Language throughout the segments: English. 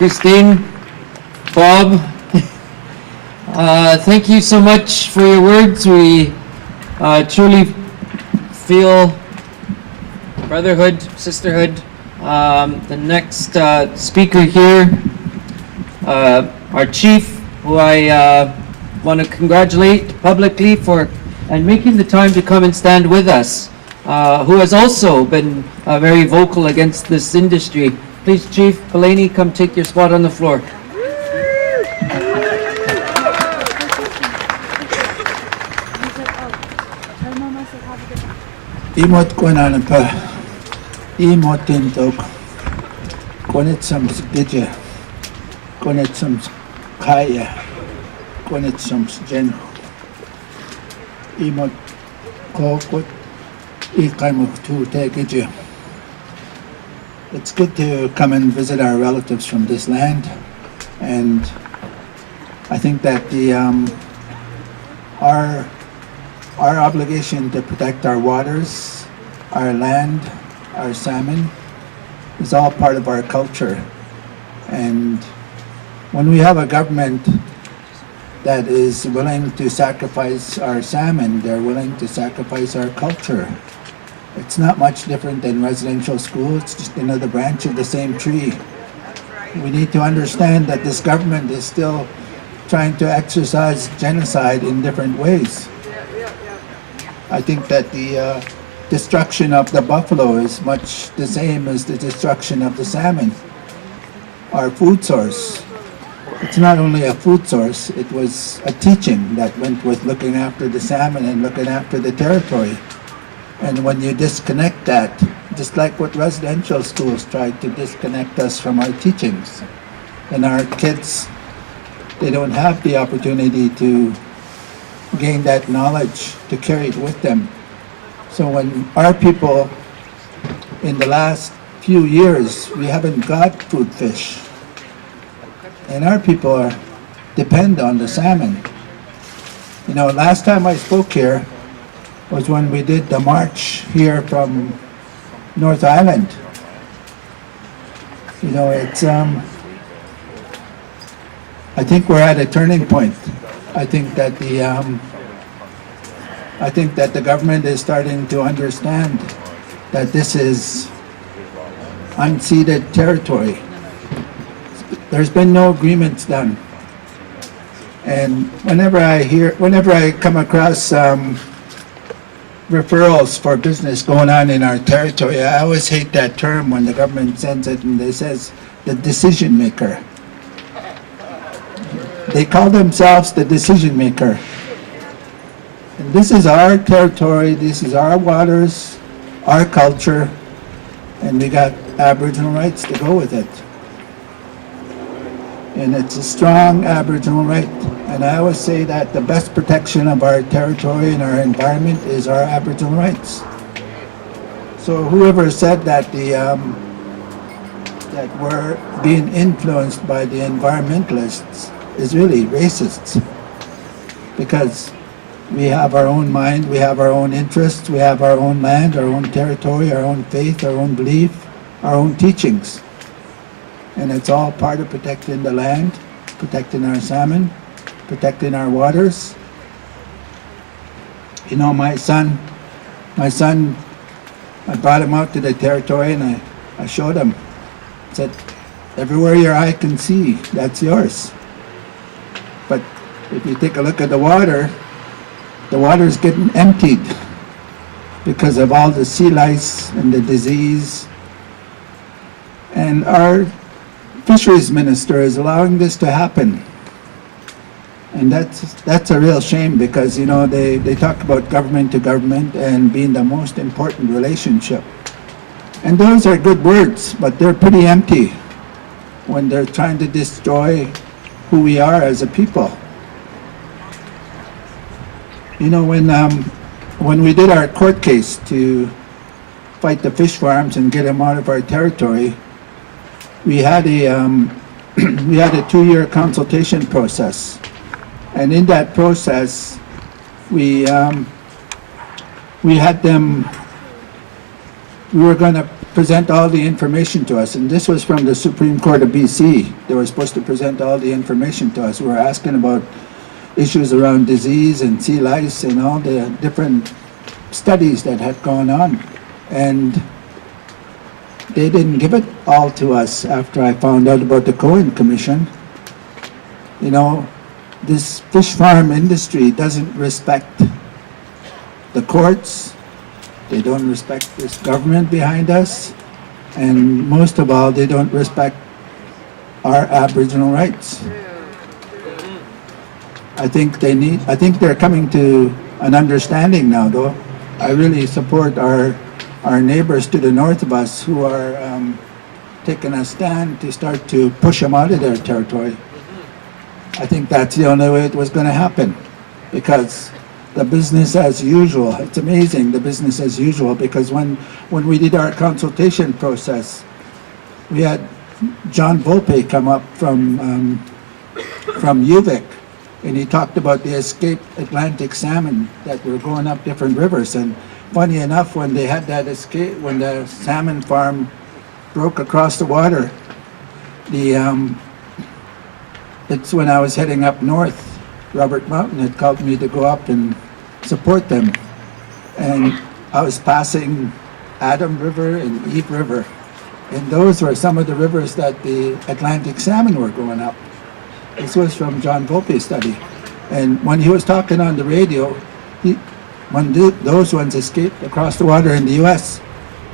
Christine, Bob, thank you so much for your words. We truly feel brotherhood, sisterhood. The next speaker here, our chief, who I want to congratulate publicly for and making the time to come and stand with us, who has also been very vocal against this industry. Please, Chief Blaney, come take your spot on the floor. Imot konan pa imotin tok konet sam gidja konet sam kaya konet sam gen imot kokot ikamuk tu te gidja. It's good to come and visit our relatives from this land, and I think that our obligation to protect our waters, our land, our salmon is all part of our culture. And when we have a government that is willing to sacrifice our salmon, they're willing to sacrifice our culture. It's not much different than residential school. It's just another branch of the same tree. We need to understand that this government is still trying to exercise genocide in different ways. I think that the destruction of the buffalo is much the same as the destruction of the salmon, our food source. It's not only a food source, it was a teaching that went with looking after the salmon and looking after the territory. And when you disconnect that, just like what residential schools tried to disconnect us from our teachings, and our kids, they don't have the opportunity to gain that knowledge, to carry it with them. So when our people, in the last few years, we haven't got food fish, and our people depend on the salmon. You know, last time I spoke here was when we did the march here from North Island. You know, it's, I think we're at a turning point. I think that the government is starting to understand that this is unceded territory. There's been no agreements done. And whenever I come across referrals for business going on in our territory, I always hate that term when the government sends it and they says the decision maker. They call themselves the decision maker. And this is our territory, this is our waters, our culture, and we got Aboriginal rights to go with it. And it's a strong Aboriginal right. And I always say that the best protection of our territory and our environment is our Aboriginal rights. So whoever said that that we're being influenced by the environmentalists is really racists, because we have our own mind, we have our own interests, we have our own land, our own territory, our own faith, our own belief, our own teachings. And it's all part of protecting the land, protecting our salmon, protecting our waters. You know, my son, I brought him out to the territory and I showed him. I said, everywhere your eye can see, that's yours. But if you take a look at the water is getting emptied because of all the sea lice and the disease. And our fisheries minister is allowing this to happen. And that's a real shame, because, you know, they talk about government to government and being the most important relationship. And those are good words, but they're pretty empty when they're trying to destroy who we are as a people. You know, when we did our court case to fight the fish farms and get them out of our territory, we had a 2-year consultation process. And in that process, we had them we were going to present all the information to us, and this was from the Supreme Court of BC. They were supposed to present all the information to us. We were asking about issues around disease and sea lice and all the different studies that had gone on. And they didn't give it all to us after I found out about the Cohen Commission. You know, this fish farm industry doesn't respect the courts. They don't respect this government behind us. And most of all, they don't respect our Aboriginal rights. I think they're coming to an understanding now, though. I really support our neighbors to the north of us who are taking a stand to start to push them out of their territory. I think that's the only way it was going to happen, because the business as usual, it's amazing, the business as usual, because when we did our consultation process, we had John Volpe come up from UVic, and he talked about the escaped Atlantic salmon that were going up different rivers. And funny enough, when they had that escape, when the salmon farm broke across the water, it's when I was heading up north, Robert Mountain had called me to go up and support them. And I was passing Adam River and Eve River. And those were some of the rivers that the Atlantic salmon were going up. This was from John Volpe's study. And when he was talking on the radio, when those ones escaped across the water in the US,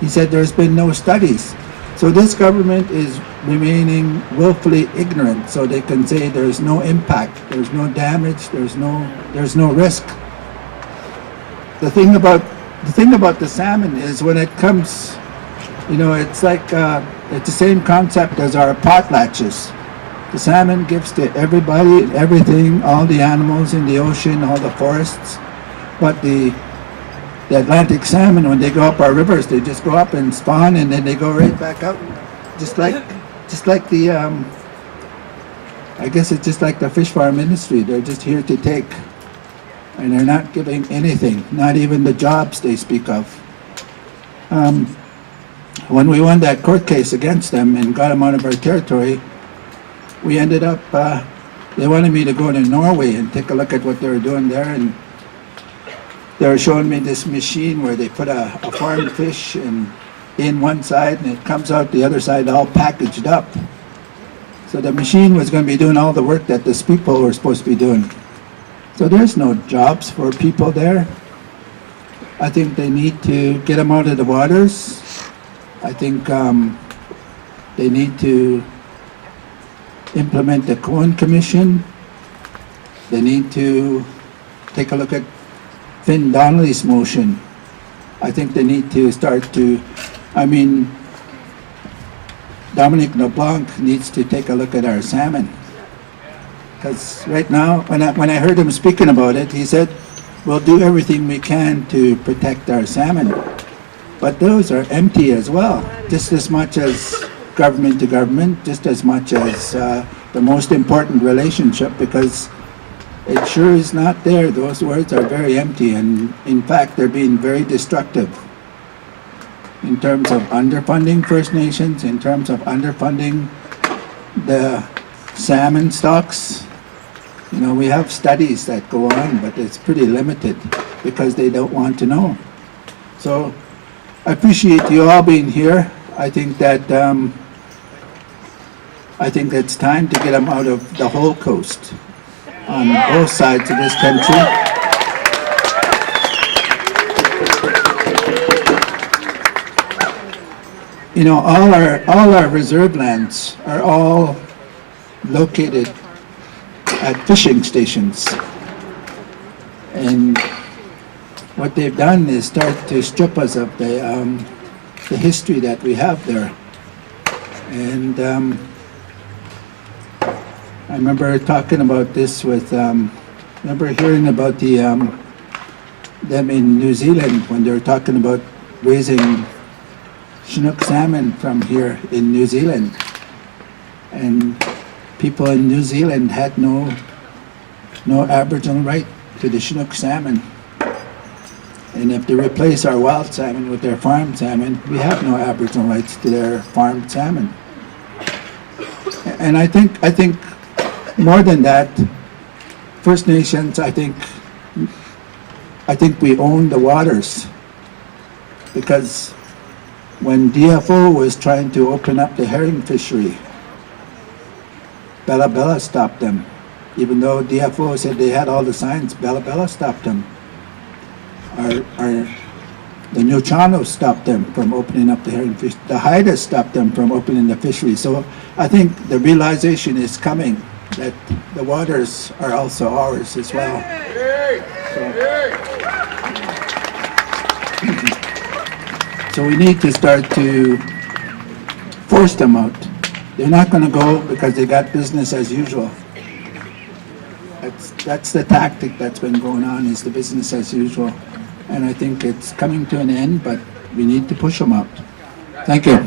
he said there's been no studies. So this government is remaining willfully ignorant, so they can say there's no impact, there's no damage, there's no risk. The thing about the salmon is when it comes, you know, it's like it's the same concept as our potlatches. The salmon gives to everybody, everything, all the animals in the ocean, all the forests. But the Atlantic salmon, when they go up our rivers, they just go up and spawn, and then they go right back out, just like the I guess it's just like the fish farm industry. They're just here to take, and they're not giving anything, not even the jobs they speak of. When we won that court case against them and got them out of our territory, we ended up, they wanted me to go to Norway and take a look at what they were doing there, and they were showing me this machine where they put a farmed fish in one side and it comes out the other side all packaged up. So the machine was going to be doing all the work that these people were supposed to be doing. So there's no jobs for people there. I think they need to get them out of the waters. I think they need to implement the Cohen Commission. They need to take a look at Finn Donnelly's motion. I think they need to start to, Dominic LeBlanc needs to take a look at our salmon. Because right now, when I heard him speaking about it, he said, we'll do everything we can to protect our salmon. But those are empty as well, just as much as government to government, just as much as the most important relationship, because it sure is not there. Those words are very empty, and in fact, they're being very destructive in terms of underfunding First Nations, in terms of underfunding the salmon stocks. You know, we have studies that go on, but it's pretty limited because they don't want to know. So I appreciate you all being here. I think that it's time to get them out of the whole coast on both sides of this country. You know, all our reserve lands are all located at fishing stations. And what they've done is start to strip us of the history that we have there. And I remember talking about this with, remember hearing about them in New Zealand when they were talking about raising Chinook salmon from here in New Zealand. And people in New Zealand had no Aboriginal right to the Chinook salmon. And if they replace our wild salmon with their farmed salmon, we have no Aboriginal rights to their farmed salmon. And I think more than that, First Nations, I think we own the waters, because when DFO was trying to open up the herring fishery, Bella Bella stopped them. Even though DFO said they had all the signs, Bella Bella stopped them. The New Chano stopped them from opening up the herring fish. The Haida stopped them from opening the fishery. So I think the realization is coming that the waters are also ours as well. So we need to start to force them out. They're not going to go because they got business as usual. That's the tactic that's been going on, is the business as usual. And I think it's coming to an end, but we need to push them out. Thank you.